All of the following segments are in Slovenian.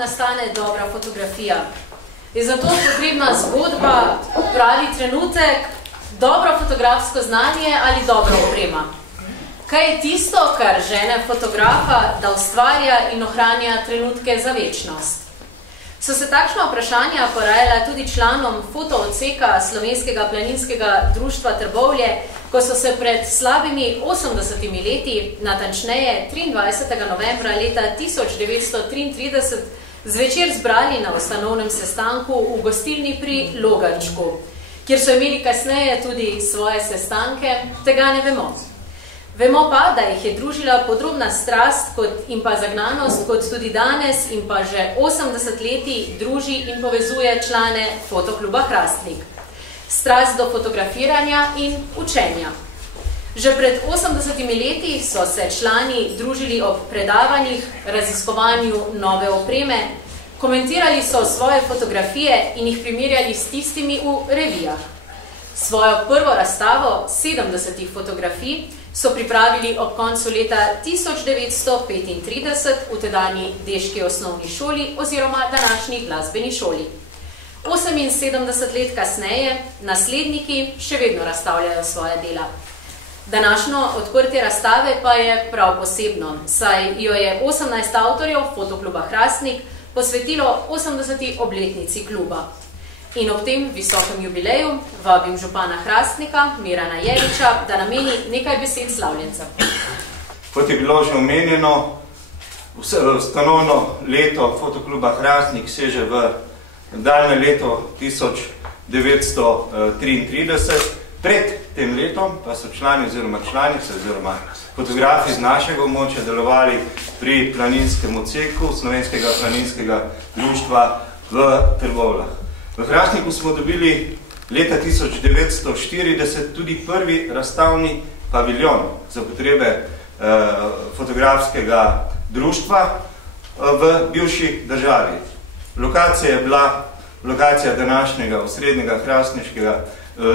nastane dobra fotografija? Je zato potrebna zgodba, pravi trenutek, dobro fotografsko znanje ali dobra oprema? Kaj je tisto, kar žene fotografa, da ustvarja in ohranja trenutke za večnost? So se takšna vprašanja porajala tudi članom fotoodseka Slovenskega planinskega društva Trbovlje, ko so se pred slabimi 80 leti, natančneje 23. novembra leta 1933, zvečer zbrali na ustanovnem sestanku v gostilni pri Logarčku, kjer so imeli kasneje tudi svoje sestanke, tega ne vemo. Vemo pa, da jih je družila podrobna strast in pa zagnanost, kot tudi danes in pa že 80 leti druži in povezuje člane Fotokluba Hrastnik. Strast do fotografiranja in učenja. Že pred 80 leti so se člani družili ob predavanjih, raziskovanju nove opreme, komentirali so svoje fotografije in jih primerjali s tistimi v revijah. Svojo prvo razstavo 70 fotografij so pripravili ob koncu leta 1935 v tedanji deški osnovni šoli oziroma današnji glasbeni šoli. 78 let kasneje nasledniki še vedno razstavljajo svoje dela. Današnjo odprtje razstave pa je prav posebno, saj jo je 18 avtorjev Fotokluba Hrastnik posvetilo 80. obletnici kluba. In ob tem visokem jubileju vabim župana Hrastnika, Mirana Jeliča, da nameni nekaj besed slavljenca. Kot je bilo že omenjeno, ustanovno leto Fotokluba Hrastnik seže v daljne leto 1933. Pred tem letom pa so člani oziroma članice oziroma fotografi z našega območja delovali pri planinskem odseku Slovenskega planinskega društva v Trbovljah. V Hrastniku smo dobili leta 1940 tudi prvi razstavni paviljon za potrebe fotografskega društva v bivši državi. Lokacija je bila lokacija današnjega osrednjega hrastniškega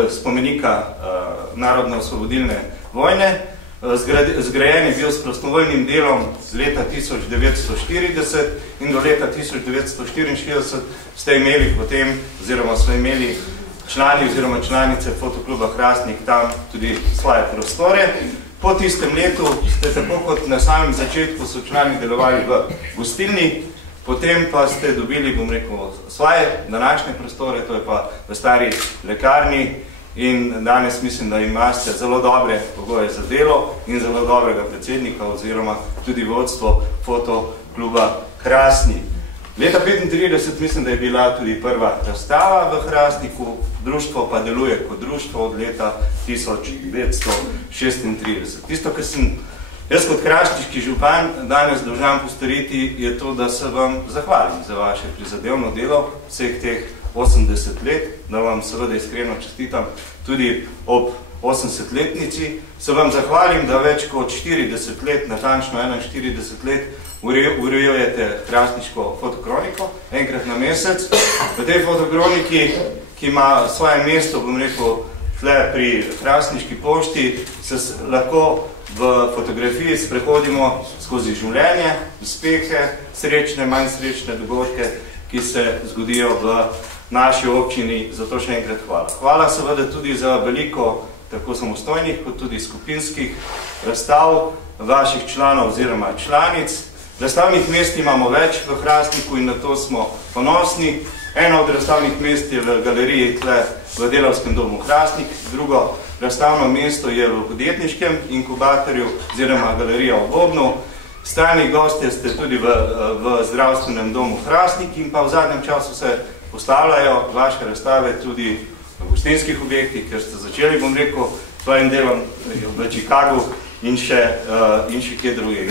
spomenika Narodno-osvobodilne vojne. Zgrajen je bil s prostovoljnim delom z leta 1940 in do leta 1944 ste imeli potem, oziroma so imeli člani oziroma članice Fotokluba Hrastnik tam tudi svoje prostore. Po tistem letu ste tako kot na samem začetku so člani delovali v gostilni, potem pa ste dobili, bom rekel, svoje današnje prostore, to je pa v stari lekarni. In danes mislim, da imate zelo dobre pogoje za delo in zelo dobrega predsednika oziroma tudi vodstvo Fotokluba Hrastnik. Leta 1935 mislim, da je bila tudi prva razstava v Hrastniku, društvo pa deluje kot društvo od leta 1936. Tisto, kar sem jaz kot hrastniški župan danes dolžan postoriti, je to, da se vam zahvalim za vaše prizadevno delo vseh teh 80 let, da vam seveda iskreno čestitam tudi ob 80-letnici. Se vam zahvalim, da več kot 40 let, natančno 41 let, urejujete hrastniško fotokroniko, enkrat na mesec. V tej fotokroniki, ki ima svoje mesto, bom rekel, tle pri Hrastniški pošti, se lahko v fotografiji sprehodimo skozi življenje, uspehe, srečne, manj srečne dogodke, ki se zgodijo v naši občini, zato še enkrat hvala. Hvala seveda tudi za veliko tako samostojnih, kot tudi skupinskih razstav vaših članov oziroma članic. Razstavnih mest imamo več v Hrastniku in na to smo ponosni. Eno od razstavnih mest je v galeriji tle v Delavskem domu Hrastnik, drugo razstavno mesto je v podjetniškem inkubatorju oziroma galerija v Bobnu. Stalni gostje ste tudi v zdravstvenem domu Hrastnik in pa v zadnjem času se postavljajo vaše razstave tudi v gostinskih objektih, ker ste začeli, bom rekel, svojim delom v Chicagu in še kje druge.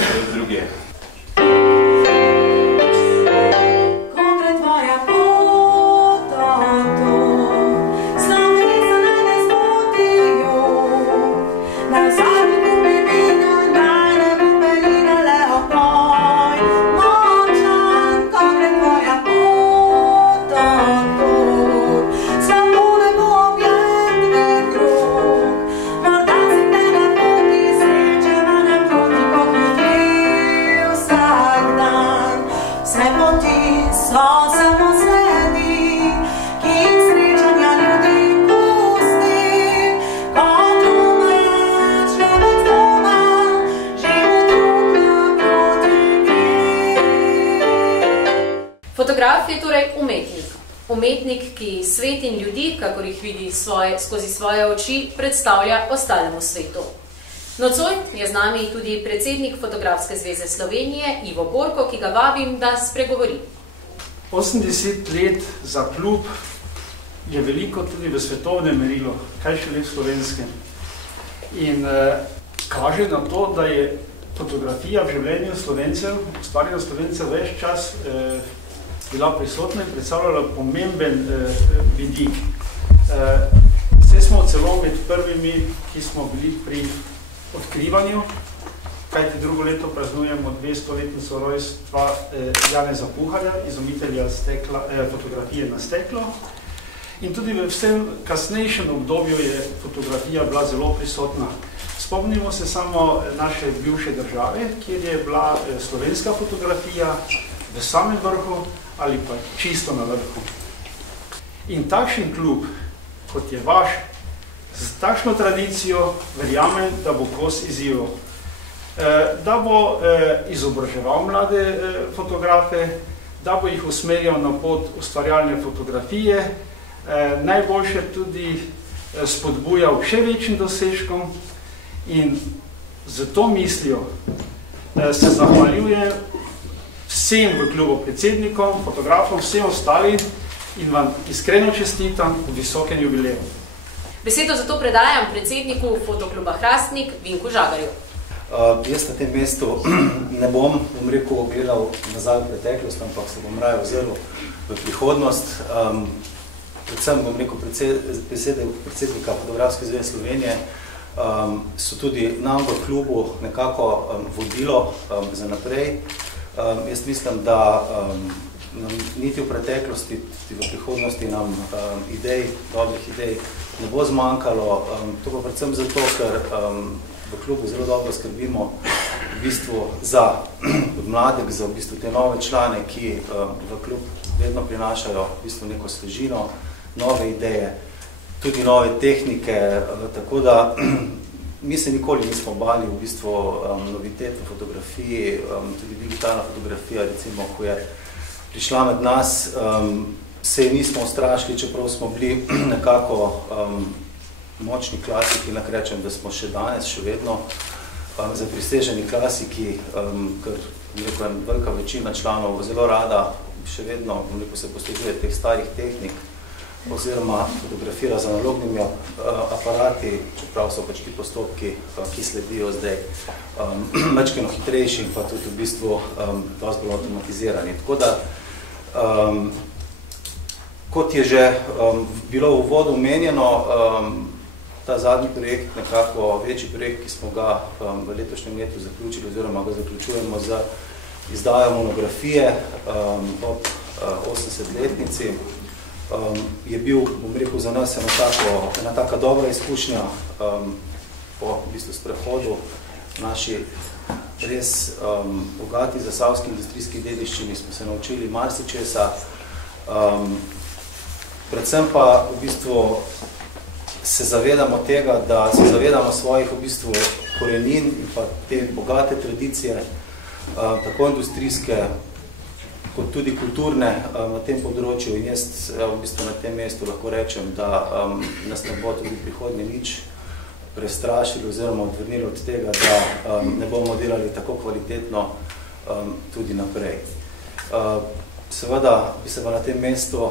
Vse poti so samo sledi, ki jih srečanja ljudi pusti. Ko doma človek doma, živi drug naproti gre. Fotograf je torej umetnik. Umetnik, ki svet in ljudi, kakor jih vidi skozi svoje oči, predstavlja ostalemu svetu. Nocoj je z nami tudi predsednik Fotografske zveze Slovenije, Ivo Borko, ki ga vabim, da spregovori. 80 let za klub je veliko tudi v svetovnem merilu, kaj šele v slovenskem. In kaže na to, da je fotografija v življenju Slovencev, ustvarjena Slovencev ves čas bila prisotna in predstavljala pomemben vidik. Vse smo celo med prvimi, ki smo bili pri odkrivanju, kajti drugo leto praznujemo 200-letnico rojstva Janeza Puharja, izumitelja fotografije na steklo. In tudi v vsem kasnejšem obdobju je fotografija bila zelo prisotna. Spomnimo se samo naše bivše države, kjer je bila slovenska fotografija v samem vrhu ali pa čisto na vrhu. In takšen klub, kot je vaš, z takšno tradicijo verjamem, da bo kos izzivov. Da bo izobraževal mlade fotografe, da bo jih usmerjal na pot ustvarjalne fotografije, najboljše tudi spodbujal še večjim dosežkom in z to mislijo se zahvaljujem vsem v klubu predsednikom, fotografom, vsem ostalim in vam iskreno čestitam v visokem jubileju. Besedo zato predajam predsedniku Fotokluba Hrastnik, Vinku Žagarju. Jaz na tem mestu ne bom rekel, gledal nazaj v preteklost, ampak se bom raje ozrl v prihodnost. Predvsem bom rekel besede predsednika Fotografske zveze Slovenije so tudi nam v klubu nekako vodilo za naprej. Jaz mislim, da niti v preteklosti, tudi v prihodnosti nam idej, dobrih idej ne bo zmanjkalo. To pa predvsem zato, ker v klubu zelo dobro skrbimo v bistvu za mladek, za v bistvu te nove člane, ki v klub vedno prinašajo v bistvu neko svežino, nove ideje, tudi nove tehnike, tako da mi se nikoli nismo bali v bistvu novitet v fotografiji, tudi digitalna fotografija, recimo, ko je prišla med nas, se nismo ustrašili, čeprav smo bili nekako močni klasiki, lahko rečem, da smo še danes, še vedno zapriseženi klasiki, ker velika večina članov zelo rada še vedno se poslužuje teh starih tehnik oziroma fotografira z analognimi aparati, čeprav so pač ti postopki, ki sledijo zdaj majčkeno hitrejši in pa tudi v bistvu dosti bolj avtomatizirani. Tako da kot je že bilo v uvodu omenjeno, ta zadnji projekt, nekako večji projekt, ki smo ga v letošnjem letu zaključili oziroma ga zaključujemo z izdajo monografije ob 80-letnici, je bil, bom rekel, za nas ena taka dobra izkušnja po v bistvu sprehodu naši res bogati zasavski industrijski dediščini, smo se naučili marsičesa. Predvsem pa v bistvu se zavedamo tega, da se zavedamo svojih v bistvu korenin in pa te bogate tradicije, tako industrijske, kot tudi kulturne na tem področju. In jaz v bistvu na tem mestu lahko rečem, da nas ne bo tudi prihodnje nič prestrašili oziroma odvrnili od tega, da ne bomo delali tako kvalitetno tudi naprej. Seveda bi se pa na tem mestu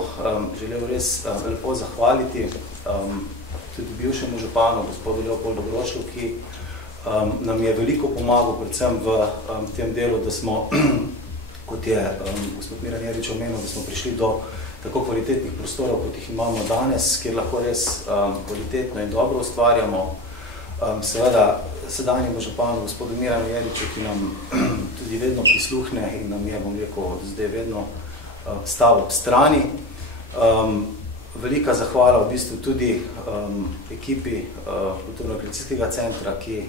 želel res lepo zahvaliti tudi bivšemu županu, gospodu Leopoldu Grošlu, ki nam je veliko pomagal, predvsem v tem delu, da smo, kot je gospod Miran Jerič omenil, da smo prišli do tako kvalitetnih prostorov, kot jih imamo danes, kjer lahko res kvalitetno in dobro ustvarjamo. Seveda sedanjemu županu, gospodu Miranu Jeriču, ki nam tudi vedno prisluhne in nam je, bom rekel, zdaj vedno stal ob strani. Velika zahvala v bistvu tudi ekipi Kulturno-rekreacijskega centra, ki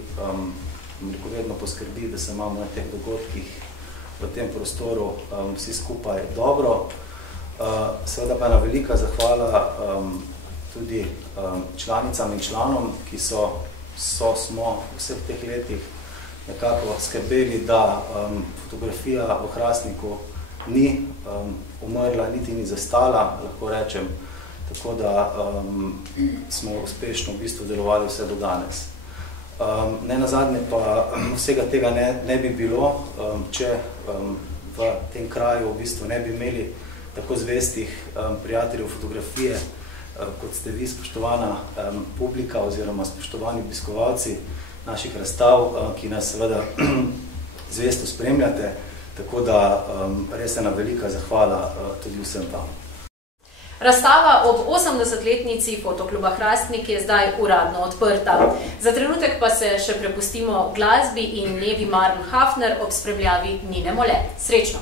vedno poskrbi, da se imamo na teh dogodkih v tem prostoru vsi skupaj dobro. Seveda pa ena velika zahvala tudi članicam in članom, ki smo v vseh teh letih nekako skrbeli, da fotografija v Hrastniku ni umrla, niti ni zastala, lahko rečem, tako da smo uspešno v bistvu delovali vse do danes. Ne nazadnje pa vsega tega ne bi bilo, če v tem kraju v bistvu ne bi imeli tako zvestih prijateljev fotografije, kot ste vi, spoštovana publika oziroma spoštovani obiskovalci naših razstav, ki nas seveda zvesto spremljate, tako da res ena velika zahvala tudi vsem vam. Razstava ob 80-letnici Fotokluba Hrastnik je zdaj uradno odprta. Za trenutek pa se še prepustimo glasbi in Nevi Maren Hafner ob spremljavi Nine Mole. Srečno!